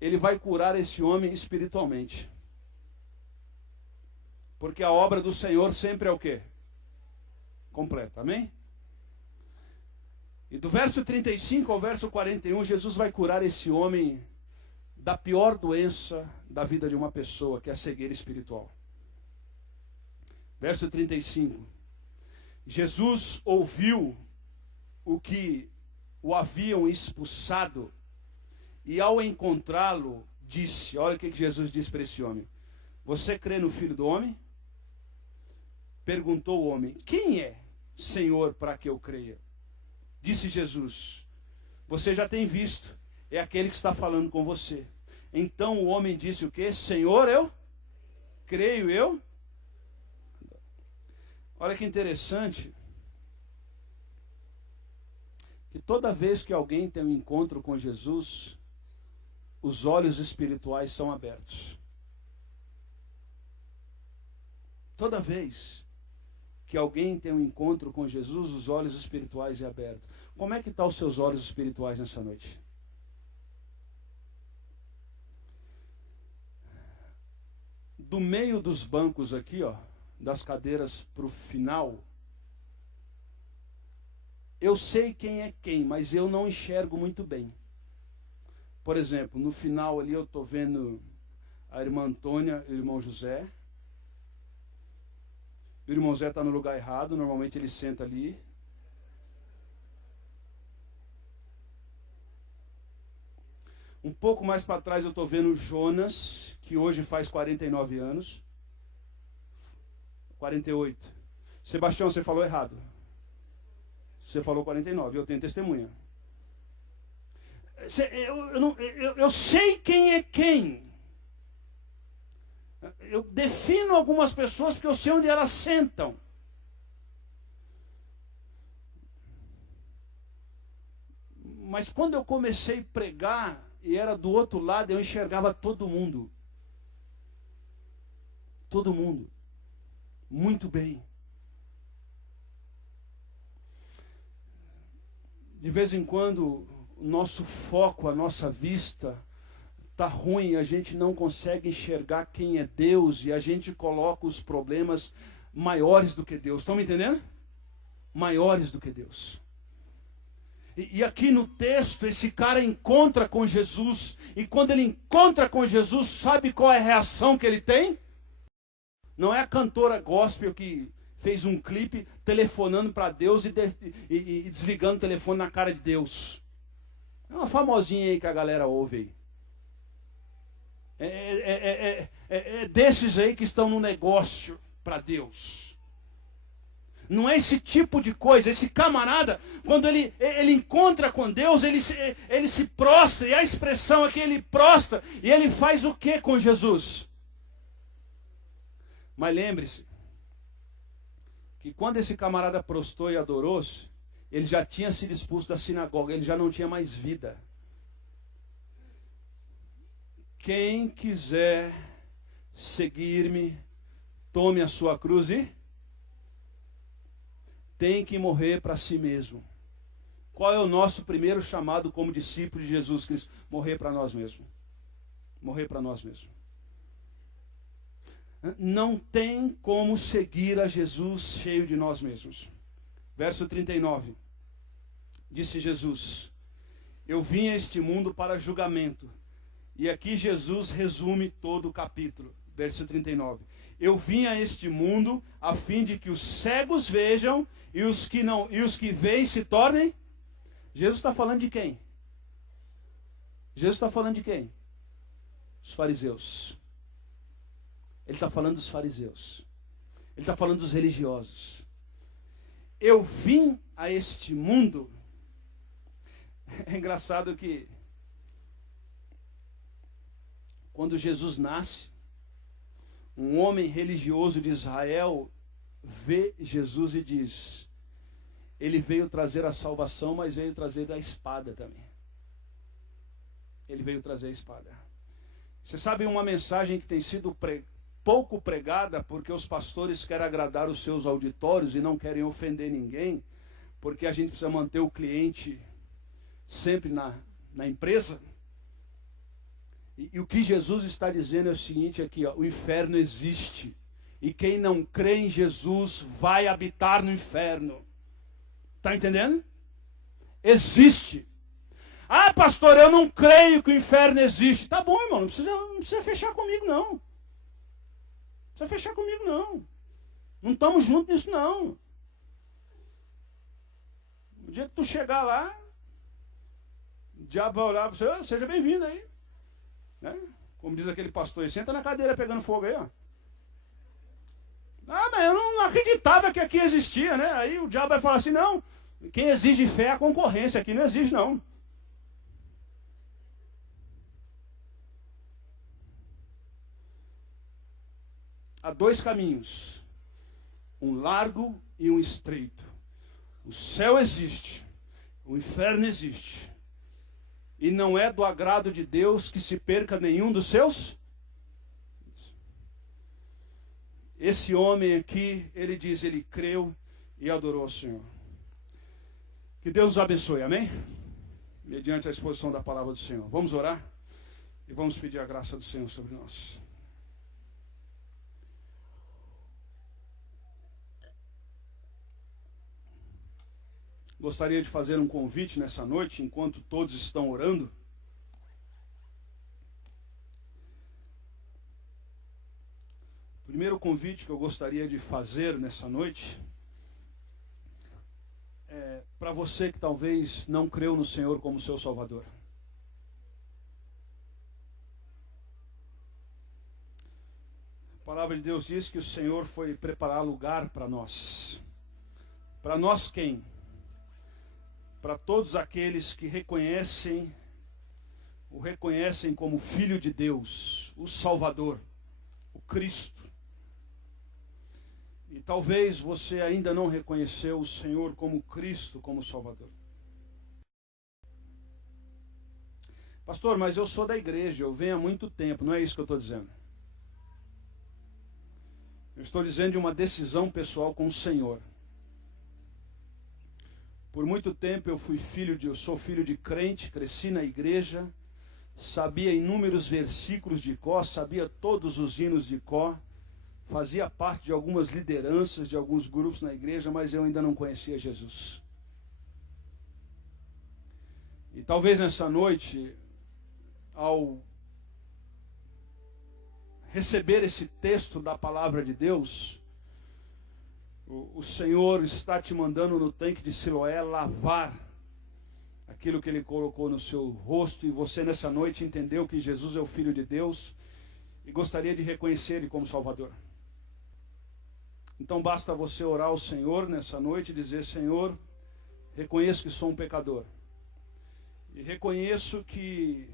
Ele vai curar esse homem espiritualmente. Porque a obra do Senhor sempre é o quê? Completa, amém? E do verso 35 ao verso 41, Jesus vai curar esse homem da pior doença da vida de uma pessoa, que é a cegueira espiritual. Verso 35. Jesus ouviu o que o haviam expulsado e ao encontrá-lo disse, olha o que Jesus disse para esse homem. Você crê no Filho do Homem? Perguntou o homem, quem é, Senhor, para que eu creia? Disse Jesus, você já tem visto, é aquele que está falando com você. Então o homem disse o quê? Senhor, eu creio, eu. Olha que interessante, que toda vez que alguém tem um encontro com Jesus, os olhos espirituais são abertos. Toda vez que alguém tem um encontro com Jesus, os olhos espirituais são abertos. Como é que estão os seus olhos espirituais nessa noite? Do meio dos bancos aqui, ó, das cadeiras para o final, eu sei quem é quem, mas eu não enxergo muito bem. Por exemplo, no final ali eu estou vendo a irmã Antônia e o irmão José. O irmão Zé está no lugar errado, normalmente ele senta ali. Um pouco mais para trás eu estou vendo o Jonas, que hoje faz 49 anos. 48. Sebastião, você falou errado. Você falou 49, eu tenho testemunha. Eu sei quem é quem. Eu defino algumas pessoas porque eu sei onde elas sentam. Mas quando eu comecei a pregar e era do outro lado, eu enxergava todo mundo. Todo mundo. Muito bem. De vez em quando, o nosso foco, a nossa vista está ruim, a gente não consegue enxergar quem é Deus e a gente coloca os problemas maiores do que Deus. Estão me entendendo? Maiores do que Deus. E aqui no texto, esse cara encontra com Jesus. E quando ele encontra com Jesus, sabe qual é a reação que ele tem? Não é a cantora gospel que fez um clipe telefonando para Deus e desligando o telefone na cara de Deus. É uma famosinha aí que a galera ouve aí. É desses aí que estão no negócio para Deus. Não é esse tipo de coisa. Esse camarada, quando ele encontra com Deus, ele se prostra. E a expressão é que ele prostra. E ele faz o que com Jesus? Mas lembre-se, que quando esse camarada prostrou e adorou-se, ele já tinha sido expulso da sinagoga. Ele já não tinha mais vida. Quem quiser seguir-me, tome a sua cruz e tem que morrer para si mesmo. Qual é o nosso primeiro chamado como discípulo de Jesus Cristo? Morrer para nós mesmos. Morrer para nós mesmos. Não tem como seguir a Jesus cheio de nós mesmos. Verso 39. Disse Jesus: eu vim a este mundo para julgamento. E aqui Jesus resume todo o capítulo. Verso 39. Eu vim a este mundo a fim de que os cegos vejam e os que veem se tornem. Jesus está falando de quem? Jesus está falando de quem? Os fariseus. Ele está falando dos fariseus. Ele está falando dos religiosos. Eu vim a este mundo. É engraçado que quando Jesus nasce, um homem religioso de Israel vê Jesus e diz: ele veio trazer a salvação, mas veio trazer a espada também. Ele veio trazer a espada. Você sabe uma mensagem que tem sido pouco pregada, porque os pastores querem agradar os seus auditórios e não querem ofender ninguém, porque a gente precisa manter o cliente sempre na empresa. E o que Jesus está dizendo é o seguinte aqui, ó: o inferno existe. E quem não crê em Jesus vai habitar no inferno. Está entendendo? Existe. Ah, pastor, eu não creio que o inferno existe. Tá bom, irmão, não precisa fechar comigo, não. Não precisa fechar comigo, não. Não estamos juntos nisso, não. No dia que tu chegar lá, o diabo vai olhar para você: oh, seja bem-vindo aí. Né? Como diz aquele pastor, senta na cadeira pegando fogo aí, ó. Ah, mas eu não acreditava que aqui existia, né? Aí o diabo vai falar assim: não, quem exige fé é a concorrência, aqui não existe, não. Há dois caminhos, um largo e um estreito. O céu existe, o inferno existe. E não é do agrado de Deus que se perca nenhum dos seus. Esse homem aqui, ele diz, ele creu e adorou ao Senhor. Que Deus os abençoe, amém? Mediante a exposição da palavra do Senhor. Vamos orar e vamos pedir a graça do Senhor sobre nós. Gostaria de fazer um convite nessa noite, enquanto todos estão orando. primeiro convite que eu gostaria de fazer nessa noite é para você que talvez não creu no Senhor como seu Salvador. A palavra de Deus diz que o Senhor foi preparar lugar para nós. Para nós quem? Para todos aqueles que o reconhecem como Filho de Deus, o Salvador, o Cristo. E talvez você ainda não reconheceu o Senhor como Cristo, como Salvador. Pastor, mas eu sou da igreja, eu venho há muito tempo, não é isso que eu estou dizendo. Eu estou dizendo de uma decisão pessoal com o Senhor. Por muito tempo eu sou filho de crente, cresci na igreja, sabia inúmeros versículos de cor, sabia todos os hinos de cor, fazia parte de algumas lideranças, de alguns grupos na igreja, mas eu ainda não conhecia Jesus. E talvez nessa noite, ao receber esse texto da palavra de Deus, o Senhor está te mandando no tanque de Siloé lavar aquilo que Ele colocou no seu rosto, e você nessa noite entendeu que Jesus é o Filho de Deus e gostaria de reconhecer Ele como Salvador. Então basta você orar ao Senhor nessa noite e dizer: Senhor, reconheço que sou um pecador. E reconheço que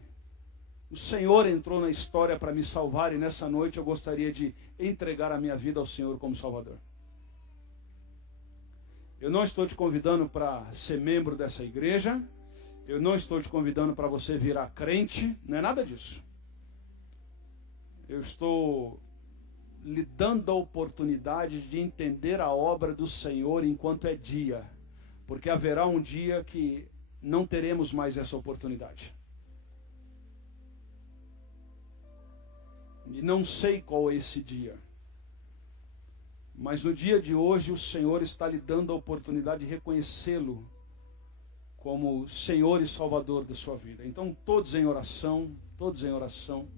o Senhor entrou na história para me salvar, e nessa noite eu gostaria de entregar a minha vida ao Senhor como Salvador. Eu não estou te convidando para ser membro dessa igreja, eu não estou te convidando para você virar crente, não é nada disso. Eu estou lhe dando a oportunidade de entender a obra do Senhor enquanto é dia, porque haverá um dia que não teremos mais essa oportunidade. E não sei qual é esse dia, mas no dia de hoje o Senhor está lhe dando a oportunidade de reconhecê-lo como Senhor e Salvador da sua vida. Então todos em oração, todos em oração.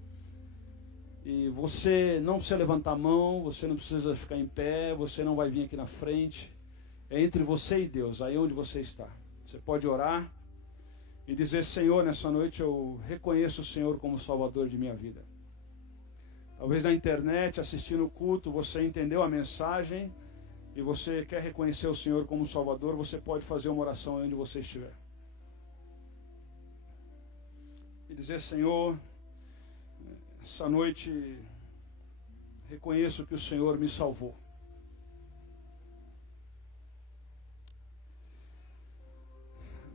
E você não precisa levantar a mão, você não precisa ficar em pé, você não vai vir aqui na frente. É entre você e Deus, aí onde você está. Você pode orar e dizer: Senhor, nessa noite eu reconheço o Senhor como Salvador de minha vida. Talvez na internet, assistindo o culto, você entendeu a mensagem e você quer reconhecer o Senhor como Salvador, você pode fazer uma oração onde você estiver. E dizer: Senhor, essa noite reconheço que o Senhor me salvou.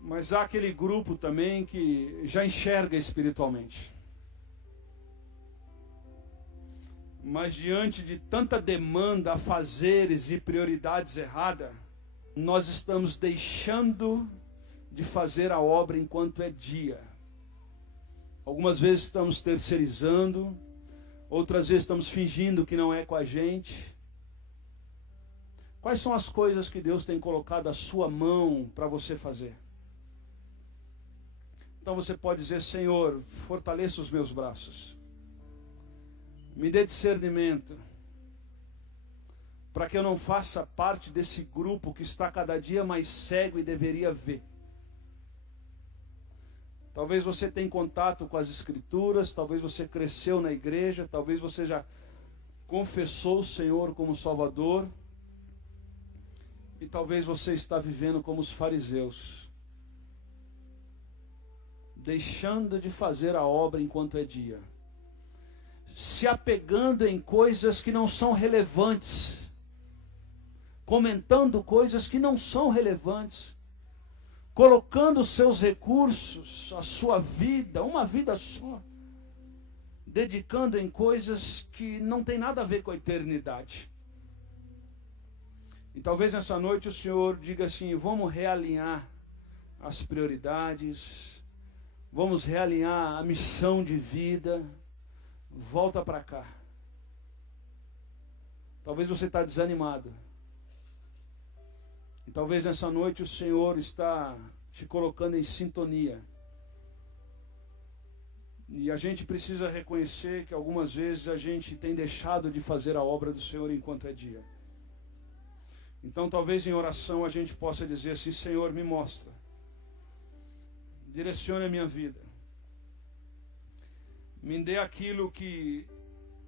Mas há aquele grupo também que já enxerga espiritualmente. Mas diante de tanta demanda, afazeres e prioridades erradas, nós estamos deixando de fazer a obra enquanto é dia. Algumas vezes estamos terceirizando, outras vezes estamos fingindo que não é com a gente. Quais são as coisas que Deus tem colocado à sua mão para você fazer? Então você pode dizer: Senhor, fortaleça os meus braços. Me dê discernimento, para que eu não faça parte desse grupo que está cada dia mais cego e deveria ver. Talvez você tenha contato com as Escrituras, talvez você cresceu na igreja, talvez você já confessou o Senhor como Salvador, e talvez você está vivendo como os fariseus, deixando de fazer a obra enquanto é dia, se apegando em coisas que não são relevantes, comentando coisas que não são relevantes, colocando os seus recursos, a sua vida, uma vida só, dedicando em coisas que não tem nada a ver com a eternidade. E talvez nessa noite o Senhor diga assim: vamos realinhar as prioridades, vamos realinhar a missão de vida. Volta para cá. Talvez você está desanimado. E talvez nessa noite o Senhor está te colocando em sintonia. E a gente precisa reconhecer que algumas vezes a gente tem deixado de fazer a obra do Senhor enquanto é dia. Então talvez em oração a gente possa dizer assim: Senhor, me mostra, direcione a minha vida, me dê aquilo que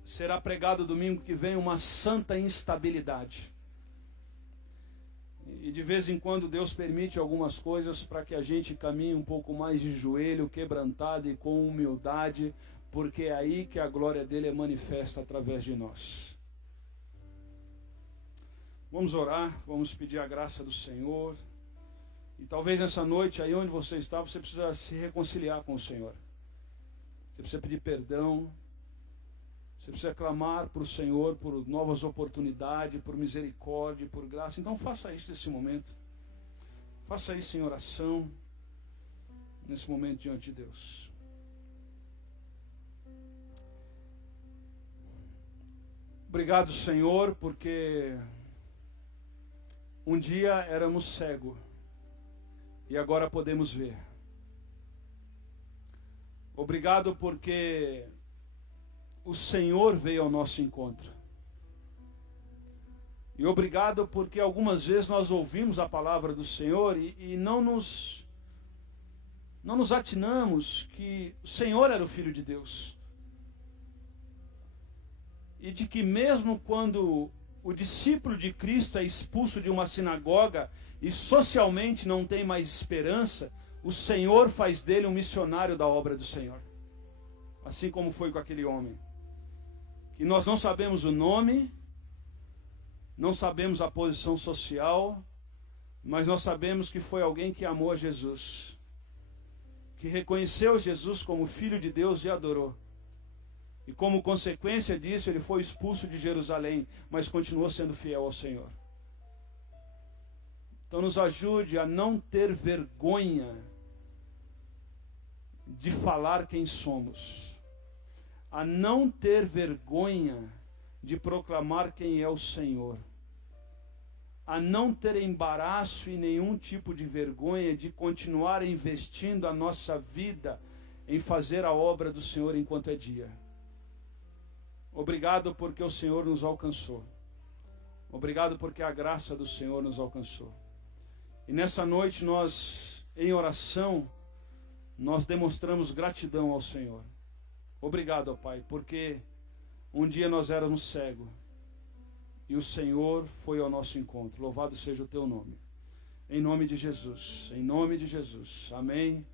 será pregado domingo que vem, uma santa instabilidade. E de vez em quando Deus permite algumas coisas para que a gente caminhe um pouco mais de joelho, quebrantado e com humildade, porque é aí que a glória dele é manifesta através de nós. Vamos orar, vamos pedir a graça do Senhor. E talvez nessa noite, aí onde você está, você precisa se reconciliar com o Senhor. Você precisa pedir perdão. Você precisa clamar para o Senhor por novas oportunidades, por misericórdia, por graça. Então faça isso nesse momento. Faça isso em oração, nesse momento diante de Deus. Obrigado, Senhor, porque um dia éramos cegos e agora podemos ver. Obrigado porque o Senhor veio ao nosso encontro. E obrigado porque algumas vezes nós ouvimos a palavra do Senhor e não nos atinamos que o Senhor era o Filho de Deus. E de que mesmo quando o discípulo de Cristo é expulso de uma sinagoga e socialmente não tem mais esperança, o Senhor faz dele um missionário da obra do Senhor. Assim como foi com aquele homem. Que nós não sabemos o nome, não sabemos a posição social, mas nós sabemos que foi alguém que amou a Jesus, que reconheceu Jesus como Filho de Deus e adorou. E como consequência disso, ele foi expulso de Jerusalém, mas continuou sendo fiel ao Senhor. Então nos ajude a não ter vergonha de falar quem somos, a não ter vergonha de proclamar quem é o Senhor, a não ter embaraço e nenhum tipo de vergonha de continuar investindo a nossa vida em fazer a obra do Senhor enquanto é dia. Obrigado porque o Senhor nos alcançou. Obrigado porque a graça do Senhor nos alcançou. E nessa noite nós, em oração, nós demonstramos gratidão ao Senhor. Obrigado, ó Pai, porque um dia nós éramos cegos e o Senhor foi ao nosso encontro. Louvado seja o teu nome. Em nome de Jesus. Em nome de Jesus. Amém.